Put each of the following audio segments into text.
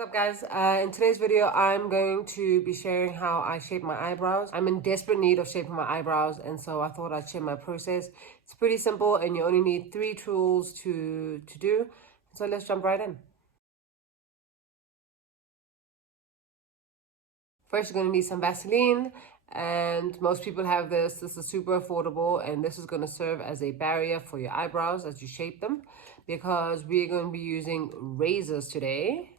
What's up, guys? In today's video, I'm going to be sharing how I shape my eyebrows. I'm in desperate need of shaping my eyebrows, and so I thought I'd share my process. It's pretty simple, and you only need 3 tools to do. So let's jump right in. First, you're going to need some Vaseline, and most people have this. This is super affordable, and this is going to serve as a barrier for your eyebrows as you shape them, because we're going to be using razors today.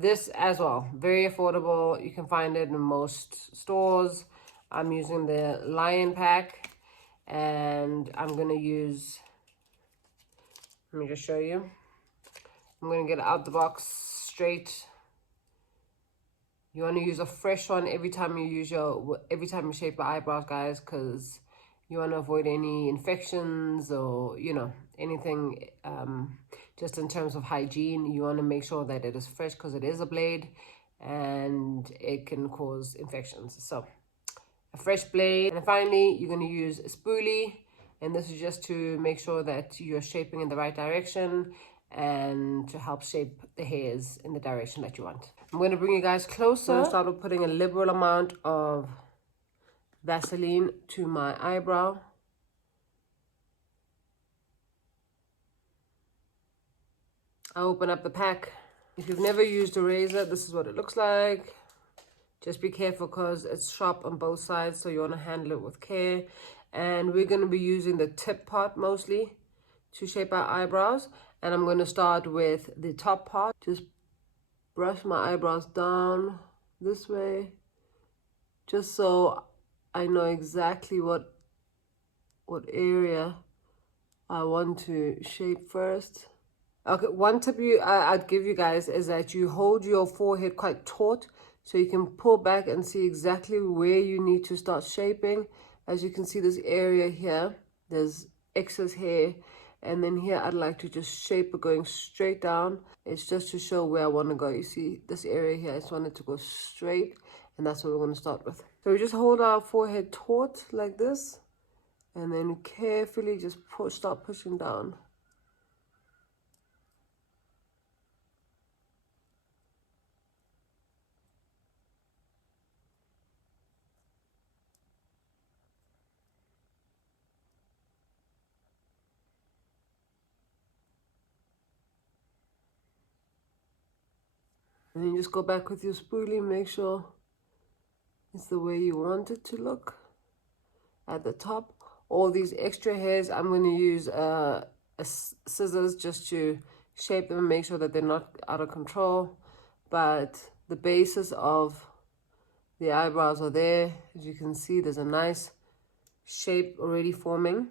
This as well, very affordable. You can find it in most stores. I'm using the Lion Pack, and I'm going to use, let me just show you. I'm going to get it out the box straight. You want to use a fresh one every time you shape your eyebrows, guys, because you want to avoid any infections or, anything, just in terms of hygiene. You want to make sure that it is fresh because it is a blade and it can cause infections. So a fresh blade. And then finally, you're going to use a spoolie, and this is just to make sure that you're shaping in the right direction and to help shape the hairs in the direction that you want. I'm going to bring you guys closer. I'm going to start with putting a liberal amount of Vaseline to my eyebrow. I open up the pack. If you've never used a razor, this is what it looks like. Just be careful because it's sharp on both sides, so you want to handle it with care. And we're going to be using the tip part mostly to shape our eyebrows. And I'm going to start with the top part. Just brush my eyebrows down this way, just so I know exactly what area I want to shape first. Okay, one tip I'd give you guys is that you hold your forehead quite taut so you can pull back and see exactly where you need to start shaping. As you can see, this area here, there's excess hair. And then here, I'd like to just shape it going straight down. It's just to show where I want to go. You see this area here, I just want it to go straight. And that's what we're going to start with. So we just hold our forehead taut like this. And then carefully just start pushing down. And then you just go back with your spoolie, make sure it's the way you want it to look at the top. All these extra hairs, I'm going to use scissors just to shape them and make sure that they're not out of control. But the basis of the eyebrows are there. As you can see, there's a nice shape already forming.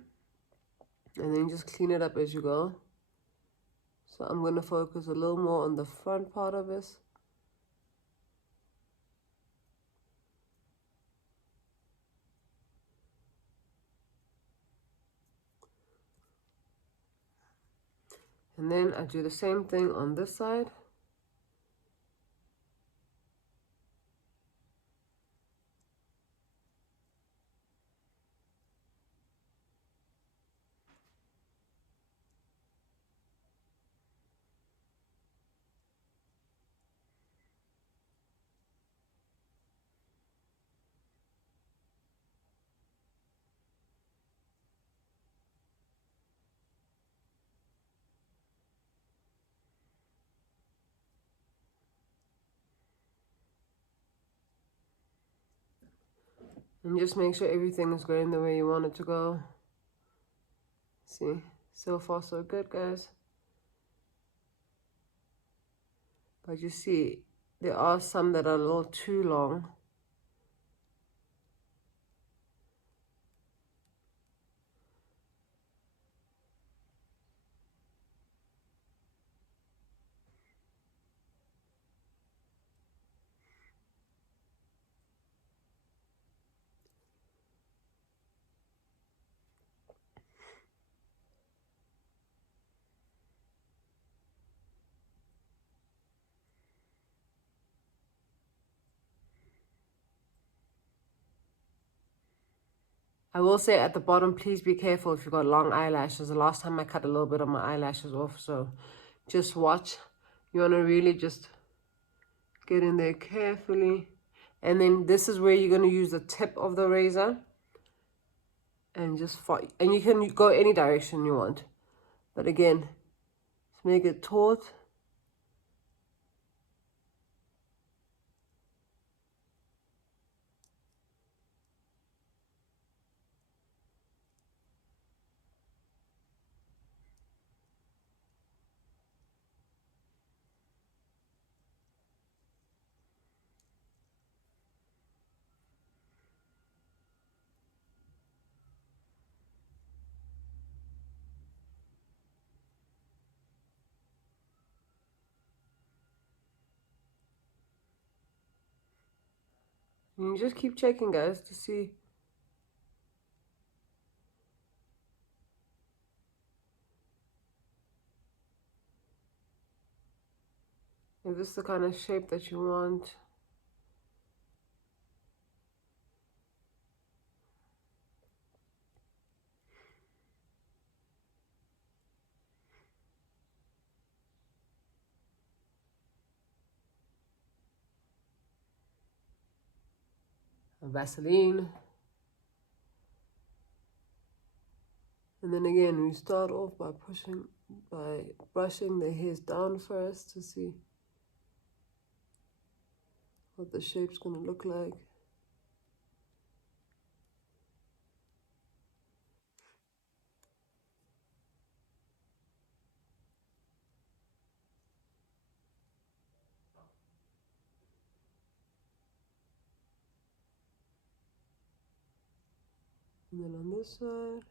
And then just clean it up as you go. So I'm going to focus a little more on the front part of this. And then I do the same thing on this side. And just make sure everything is going the way you want it to go. See, so far so good, guys. But you see, there are some that are a little too long. I will say at the bottom, please be careful if you've got long eyelashes. The last time I cut a little bit of my eyelashes off, so just watch. You want to really just Get in there carefully. And then this is where you're going to use the tip of the razor. And just fight. And you can go any direction you want. But again, just make it taut. And you just keep checking, guys, to see. If this is the kind of shape that you want. Vaseline. And then again, we start off by brushing the hairs down first to see what the shape's going to look like. And then on this side.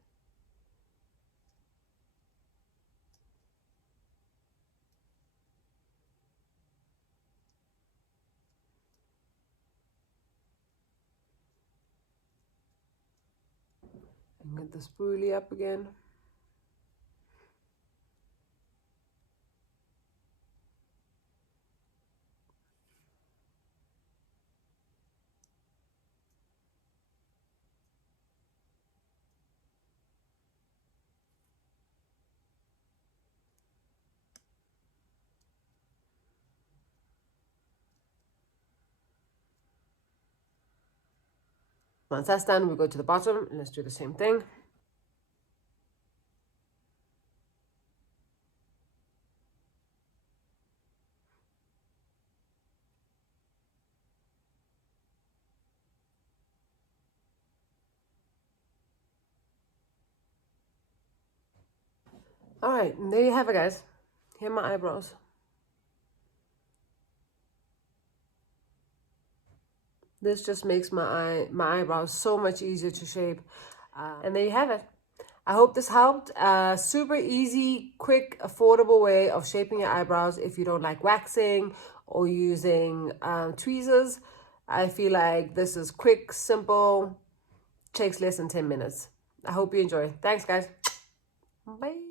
And get the spoolie up again. Once that's done, we go to the bottom and let's do the same thing. All right, and there you have it, guys. Here are my eyebrows. This just makes my eyebrows so much easier to shape. And there you have it. I hope this helped. Super easy, quick, affordable way of shaping your eyebrows if you don't like waxing or using tweezers. I feel like this is quick, simple, takes less than 10 minutes. I hope you enjoy. Thanks, guys. Bye.